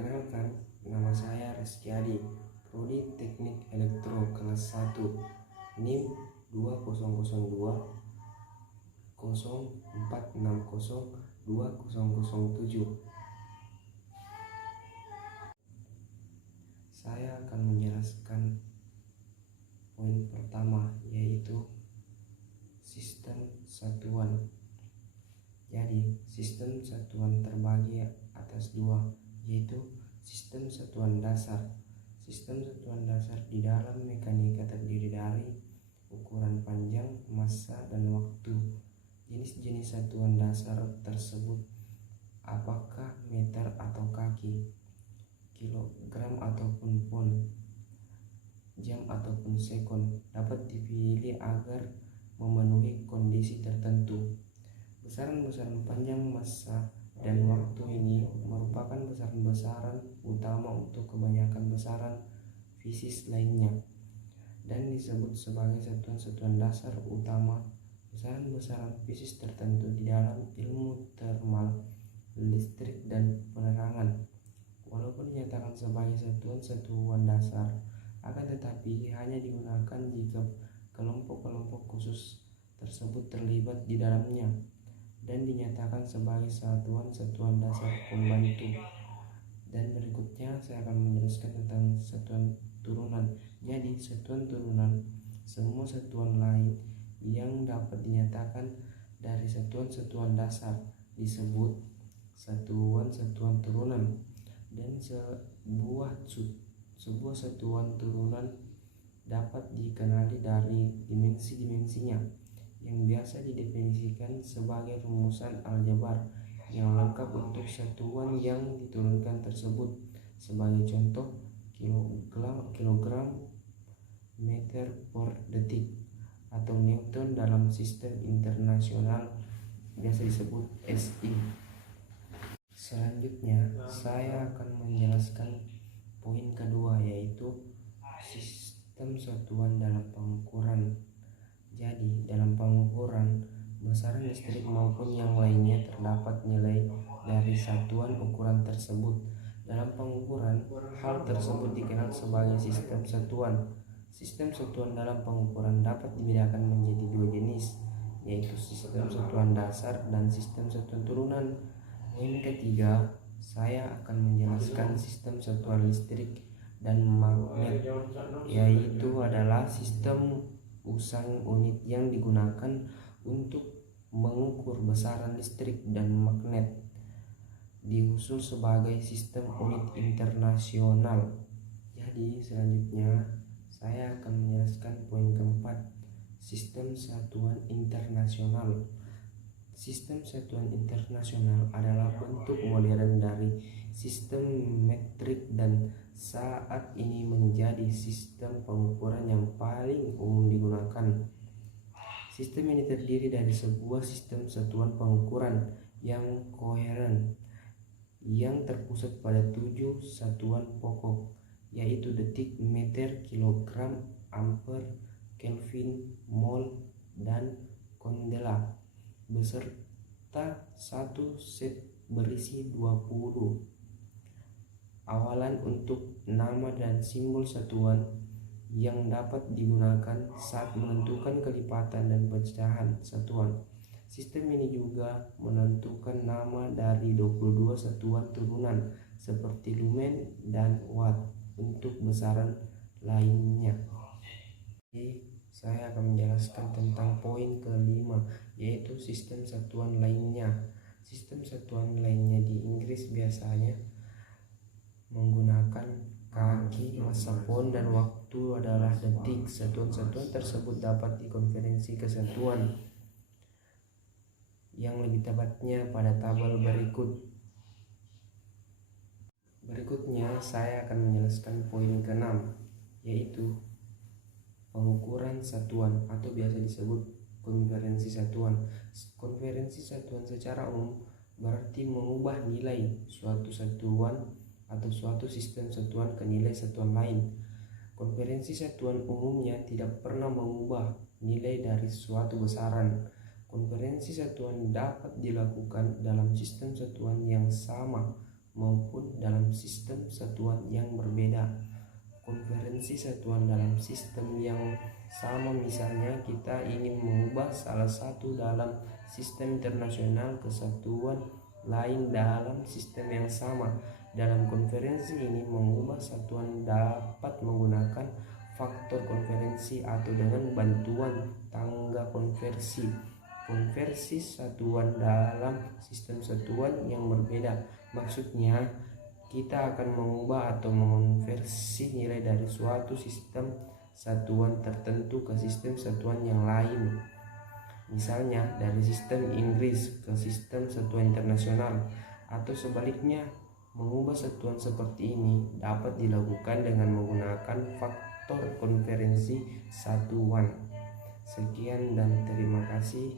Perkenalkan, nama saya Rizky Adi, Prodi Teknik Elektro kelas 1, NIM 2002 0460 2007. Saya akan menjelaskan poin pertama, yaitu sistem satuan. Jadi, sistem satuan terbagi atas dua, yaitu sistem satuan dasar. Sistem satuan dasar di dalam mekanika terdiri dari ukuran panjang, massa, dan waktu. Jenis-jenis satuan dasar tersebut apakah meter atau kaki, kilogram ataupun pon, jam ataupun sekon, dapat dipilih agar memenuhi kondisi tertentu. Besaran-besaran panjang, massa, dan waktu ini merupakan besaran-besaran utama untuk kebanyakan besaran fisis lainnya dan disebut sebagai satuan-satuan dasar utama. Besaran-besaran fisis tertentu di dalam ilmu termal, listrik, dan penerangan, walaupun dinyatakan sebagai satuan-satuan dasar, akan tetapi hanya digunakan jika kelompok-kelompok khusus tersebut terlibat di dalamnya dan dinyatakan sebagai satuan-satuan dasar pembantu. Dan berikutnya saya akan menjelaskan tentang satuan turunan. Jadi, satuan turunan semua satuan lain yang dapat dinyatakan dari satuan-satuan dasar disebut satuan-satuan turunan, dan sebuah satuan turunan dapat dikenali dari dimensi-dimensinya yang biasa didefinisikan sebagai rumusan aljabar yang lengkap untuk satuan yang diturunkan tersebut. Sebagai contoh, kilogram, meter per detik, atau Newton dalam sistem internasional biasa disebut SI. Selanjutnya, saya akan menjelaskan poin kedua, yaitu sistem satuan dalam pengukuran. Jadi, dalam pengukuran besaran listrik maupun yang lainnya terdapat nilai dari satuan ukuran tersebut. Dalam pengukuran, hal tersebut dikenal sebagai sistem satuan. Sistem satuan dalam pengukuran dapat dibedakan menjadi dua jenis, yaitu sistem satuan dasar dan sistem satuan turunan. Poin ketiga, saya akan menjelaskan sistem satuan listrik dan magnet, yaitu adalah sistem usang unit yang digunakan untuk mengukur besaran listrik dan magnet, diusul sebagai sistem unit internasional. Jadi selanjutnya saya akan menjelaskan poin keempat, sistem satuan internasional. Sistem satuan internasional adalah bentuk modern dari sistem metrik dan saat ini menjadi sistem pengukuran yang paling umum digunakan. Sistem ini terdiri dari sebuah sistem satuan pengukuran yang koheren yang terpusat pada 7 satuan pokok, yaitu detik, meter, kilogram, ampere, kelvin, mol, dan kondela, beserta satu set berisi 20 awalan untuk nama dan simbol satuan yang dapat digunakan saat menentukan kelipatan dan pecahan satuan. Sistem ini juga menentukan nama dari 22 satuan turunan seperti lumen dan watt untuk besaran lainnya. Jadi, saya akan menjelaskan tentang poin kelima, yaitu sistem satuan lainnya. Sistem satuan lainnya di Inggris biasanya menggunakan kaki, massa, pon, dan waktu adalah detik. Satuan-satuan tersebut dapat dikonversi ke satuan yang lebih tepatnya pada tabel berikut. Berikutnya saya akan menjelaskan poin ke-6, yaitu pengukuran satuan atau biasa disebut konferensi satuan. Konferensi satuan secara umum berarti mengubah nilai suatu satuan atau suatu sistem satuan ke nilai satuan lain. Konferensi satuan umumnya tidak pernah mengubah nilai dari suatu besaran. Konferensi satuan dapat dilakukan dalam sistem satuan yang sama maupun dalam sistem satuan yang berbeda. Konferensi satuan dalam sistem yang sama, misalnya kita ingin mengubah salah satu dalam sistem internasional ke satuan lain dalam sistem yang sama. Dalam konferensi ini, mengubah satuan dapat menggunakan faktor konversi atau dengan bantuan tangga konversi. Konversi satuan dalam sistem satuan yang berbeda, maksudnya kita akan mengubah atau mengonversi nilai dari suatu sistem satuan tertentu ke sistem satuan yang lain. Misalnya dari sistem Inggris ke sistem satuan internasional, atau sebaliknya. Mengubah satuan seperti ini dapat dilakukan dengan menggunakan faktor konversi satuan. Sekian dan terima kasih.